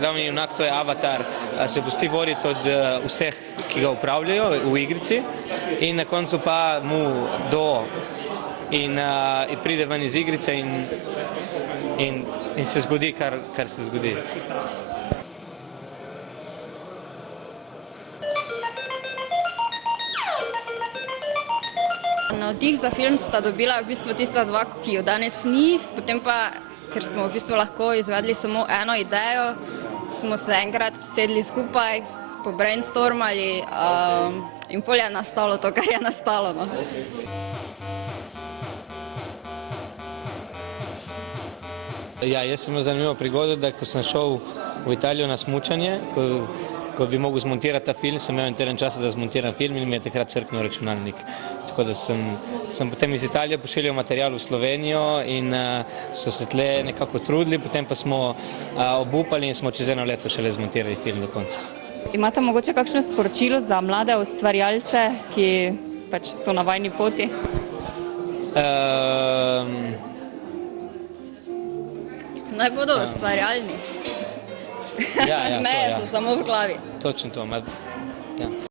Glavni junak, to je avatar, se pusti voditi od vseh, ki ga upravljajo v igrici, in na koncu pa mu in pride ven iz igrice in se zgodi, kar se zgodi. Navdih za film sta dobila v bistvu tista dva, ki jo danes ni, potem pa, ker smo v bistvu lahko izvedli samo eno idejo, smo se enkrat sedli skupaj, pobrainstormali in pol je nastalo to, kar je nastalo. No. Ja, jaz sem imel zanimivo prigodo, da ko sem šel v Italijo na smučanje, ko bi mogel zmontirati ta film, sem imel en teden časa, da zmontiram film in mi je takrat crknil računalnik. Tako da sem potem iz Italije pošiljal material v Slovenijo in so se tle nekako trudili, potem pa smo obupali in smo čez eno leto šele zmontirali film do konca. Imate mogoče kakšno sporočilo za mlade ustvarjalce, ki pač so na vajni poti? Naj bodo ustvarjalni. Meje so samo v glavi. Točno to.